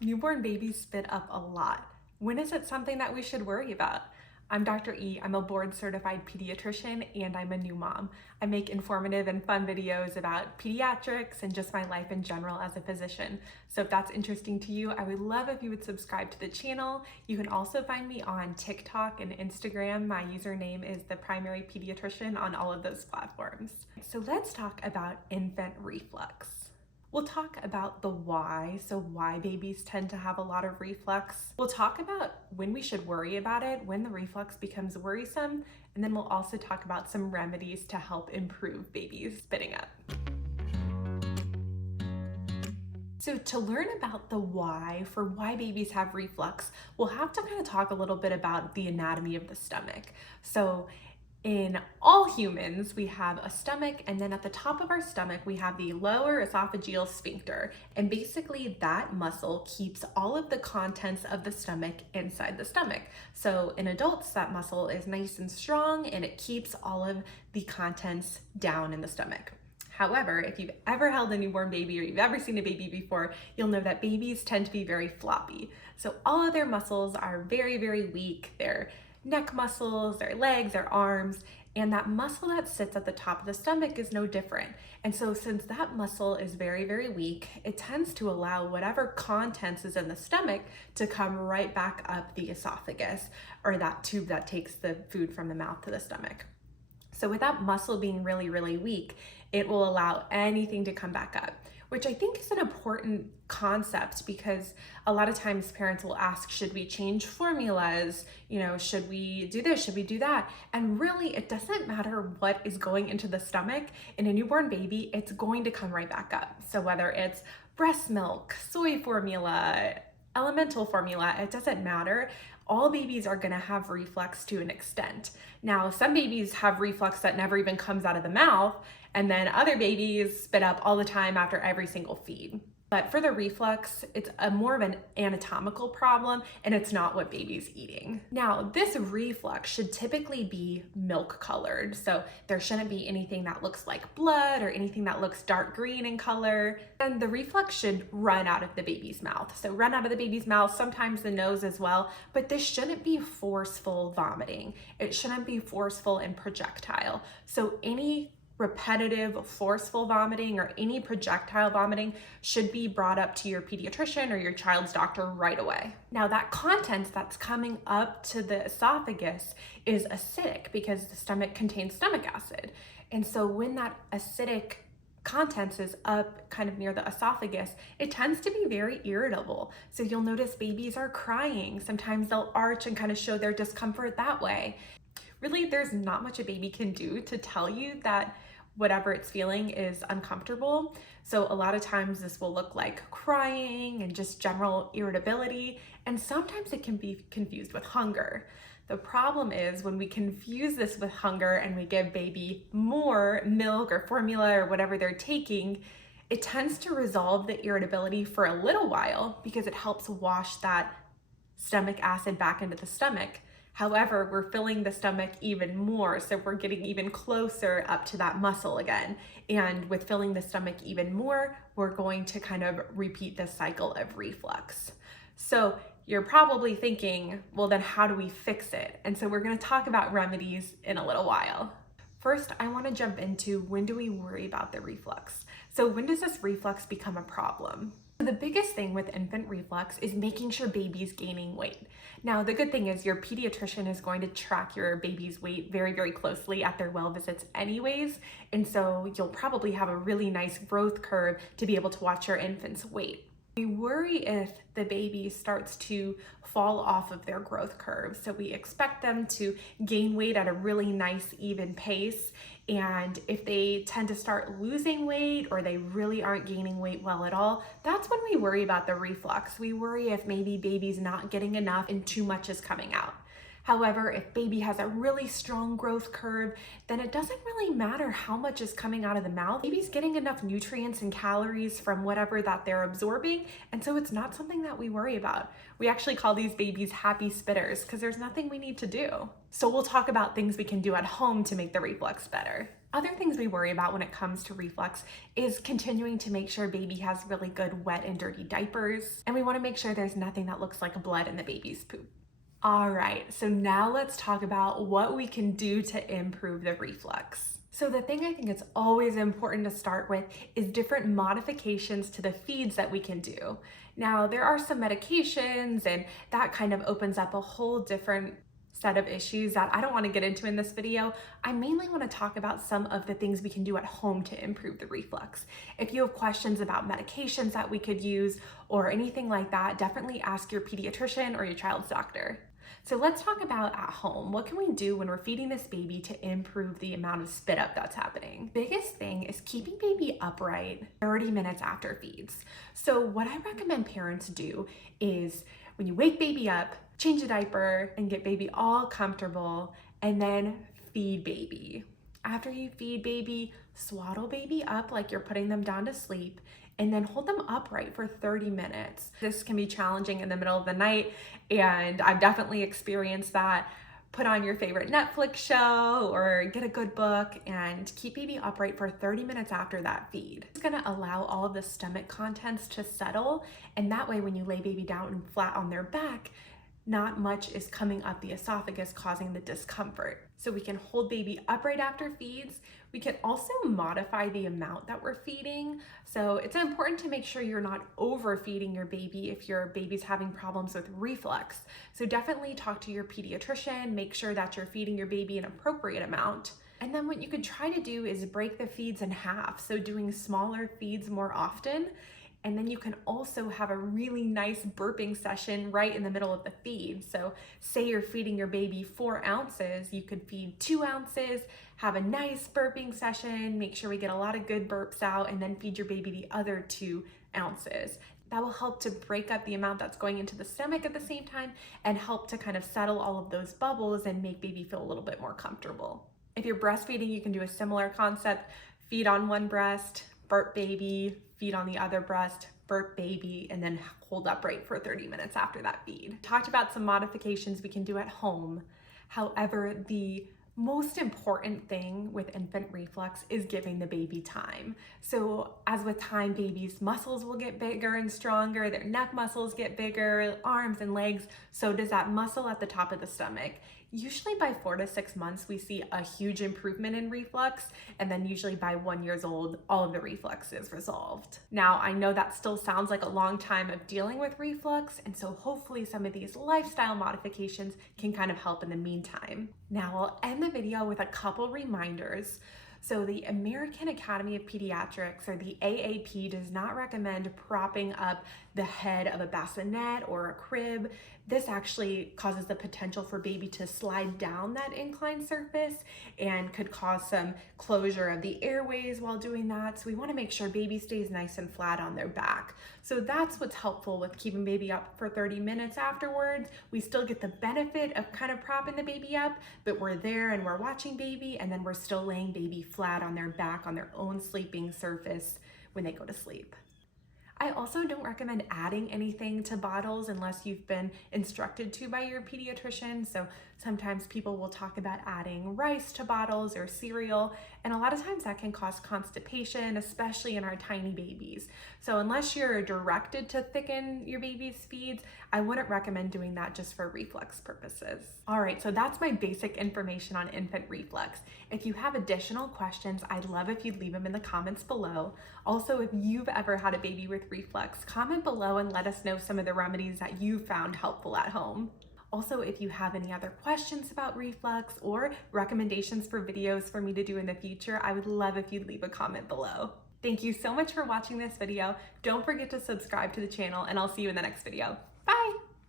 Newborn babies spit up a lot. When is it something that we should worry about? I'm Dr. E. I'm a board certified pediatrician and I'm a new mom. I make informative and fun videos about pediatrics and just my life in general as a physician. So if that's interesting to you, I would love if you would subscribe to the channel. You can also find me on TikTok and Instagram. My username is the primary pediatrician on all of those platforms. So let's talk about infant reflux. We'll talk about the why, so why babies tend to have a lot of reflux. We'll talk about when we should worry about it, when the reflux becomes worrisome, and then we'll also talk about some remedies to help improve babies spitting up. So to learn about the why for why babies have reflux, we'll have to kind of talk a little bit about the anatomy of the stomach. So in all humans, we have a stomach, and then at the top of our stomach, we have the lower esophageal sphincter. And basically that muscle keeps all of the contents of the stomach inside the stomach. So in adults, that muscle is nice and strong and it keeps all of the contents down in the stomach. However, if you've ever held a newborn baby or you've ever seen a baby before, you'll know that babies tend to be very floppy. So all of their muscles are very, very weak. Their neck muscles, their legs, their arms, and that muscle that sits at the top of the stomach is no different. And so since that muscle is very, very weak, it tends to allow whatever contents is in the stomach to come right back up the esophagus, or that tube that takes the food from the mouth to the stomach. So with that muscle being really, really weak, it will allow anything to come back up, which I think is an important concept because a lot of times parents will ask, should we change formulas? Should we do this? Should we do that? And really, it doesn't matter what is going into the stomach. In a newborn baby, it's going to come right back up. So whether it's breast milk, soy formula, elemental formula, it doesn't matter. All babies are gonna have reflux to an extent. Now, some babies have reflux that never even comes out of the mouth, and then other babies spit up all the time after every single feed. But for the reflux, it's more of an anatomical problem, and it's not what baby's eating. Now, this reflux should typically be milk colored. So there shouldn't be anything that looks like blood or anything that looks dark green in color. And the reflux should run out of the baby's mouth. So run out of the baby's mouth, sometimes the nose as well, but this shouldn't be forceful vomiting. It shouldn't be forceful and projectile. So any repetitive forceful vomiting or any projectile vomiting should be brought up to your pediatrician or your child's doctor right away. Now that contents that's coming up to the esophagus is acidic because the stomach contains stomach acid. And so when that acidic contents is up kind of near the esophagus, it tends to be very irritable. So you'll notice babies are crying. Sometimes they'll arch and kind of show their discomfort that way. Really, there's not much a baby can do to tell you that whatever it's feeling is uncomfortable. So a lot of times this will look like crying and just general irritability, and sometimes it can be confused with hunger. The problem is when we confuse this with hunger and we give baby more milk or formula or whatever they're taking, it tends to resolve the irritability for a little while because it helps wash that stomach acid back into the stomach. However, we're filling the stomach even more, so we're getting even closer up to that muscle again. And with filling the stomach even more, we're going to kind of repeat this cycle of reflux. So you're probably thinking, well, then how do we fix it? And so we're gonna talk about remedies in a little while. First, I wanna jump into when do we worry about the reflux? So when does this reflux become a problem? The biggest thing with infant reflux is making sure baby's gaining weight. Now, the good thing is your pediatrician is going to track your baby's weight very, very closely at their well visits anyways. And so you'll probably have a really nice growth curve to be able to watch your infant's weight. We worry if the baby starts to fall off of their growth curve. So we expect them to gain weight at a really nice, even pace. And if they tend to start losing weight or they really aren't gaining weight well at all, that's when we worry about the reflux. We worry if maybe baby's not getting enough and too much is coming out. However, if baby has a really strong growth curve, then it doesn't really matter how much is coming out of the mouth. Baby's getting enough nutrients and calories from whatever that they're absorbing, and so it's not something that we worry about. We actually call these babies happy spitters because there's nothing we need to do. So we'll talk about things we can do at home to make the reflux better. Other things we worry about when it comes to reflux is continuing to make sure baby has really good wet and dirty diapers, and we want to make sure there's nothing that looks like blood in the baby's poop. All right, so now let's talk about what we can do to improve the reflux. So the thing I think it's always important to start with is different modifications to the feeds that we can do. Now, there are some medications, and that kind of opens up a whole different set of issues that I don't want to get into in this video. I mainly want to talk about some of the things we can do at home to improve the reflux. If you have questions about medications that we could use or anything like that, definitely ask your pediatrician or your child's doctor. So let's talk about at home. What can we do when we're feeding this baby to improve the amount of spit up that's happening? Biggest thing is keeping baby upright 30 minutes after feeds. So what I recommend parents do is when you wake baby up, change the diaper and get baby all comfortable, and then feed baby. After you feed baby, swaddle baby up like you're putting them down to sleep, and then hold them upright for 30 minutes. This can be challenging in the middle of the night, and I've definitely experienced that. Put on your favorite Netflix show or get a good book and keep baby upright for 30 minutes after that feed. It's gonna allow all of the stomach contents to settle, and that way when you lay baby down flat on their back, not much is coming up the esophagus causing the discomfort. So we can hold baby upright after feeds. We can also modify the amount that we're feeding. So it's important to make sure you're not overfeeding your baby if your baby's having problems with reflux. So definitely talk to your pediatrician, make sure that you're feeding your baby an appropriate amount. And then what you could try to do is break the feeds in half. So doing smaller feeds more often. And then you can also have a really nice burping session right in the middle of the feed. So say you're feeding your baby 4 ounces, you could feed 2 ounces, have a nice burping session, make sure we get a lot of good burps out, and then feed your baby the other 2 ounces. That will help to break up the amount that's going into the stomach at the same time and help to kind of settle all of those bubbles and make baby feel a little bit more comfortable. If you're breastfeeding, you can do a similar concept. Feed on one breast, burp baby, feed on the other breast, burp baby, and then hold upright for 30 minutes after that feed. Talked about some modifications we can do at home. However, the most important thing with infant reflux is giving the baby time. So as with time, baby's muscles will get bigger and stronger, their neck muscles get bigger, arms and legs, so does that muscle at the top of the stomach. Usually by 4 to 6 months, we see a huge improvement in reflux, and then usually by 1 year old, all of the reflux is resolved. Now, I know that still sounds like a long time of dealing with reflux, and so hopefully some of these lifestyle modifications can kind of help in the meantime. Now, I'll end the video with a couple reminders. So the American Academy of Pediatrics, or the AAP, does not recommend propping up the head of a bassinet or a crib. This actually causes the potential for baby to slide down that inclined surface and could cause some closure of the airways while doing that. So we want to make sure baby stays nice and flat on their back. So that's what's helpful with keeping baby up for 30 minutes afterwards. We still get the benefit of kind of propping the baby up, but we're there and we're watching baby, and then we're still laying baby flat on their back on their own sleeping surface when they go to sleep. I also don't recommend adding anything to bottles unless you've been instructed to by your pediatrician. So sometimes people will talk about adding rice to bottles or cereal, and a lot of times that can cause constipation, especially in our tiny babies. So unless you're directed to thicken your baby's feeds, I wouldn't recommend doing that just for reflux purposes. All right, so that's my basic information on infant reflux. If you have additional questions, I'd love if you'd leave them in the comments below. Also, if you've ever had a baby with reflux, comment below and let us know some of the remedies that you found helpful at home. Also, if you have any other questions about reflux or recommendations for videos for me to do in the future, I would love if you'd leave a comment below. Thank you so much for watching this video. Don't forget to subscribe to the channel, and I'll see you in the next video. Bye!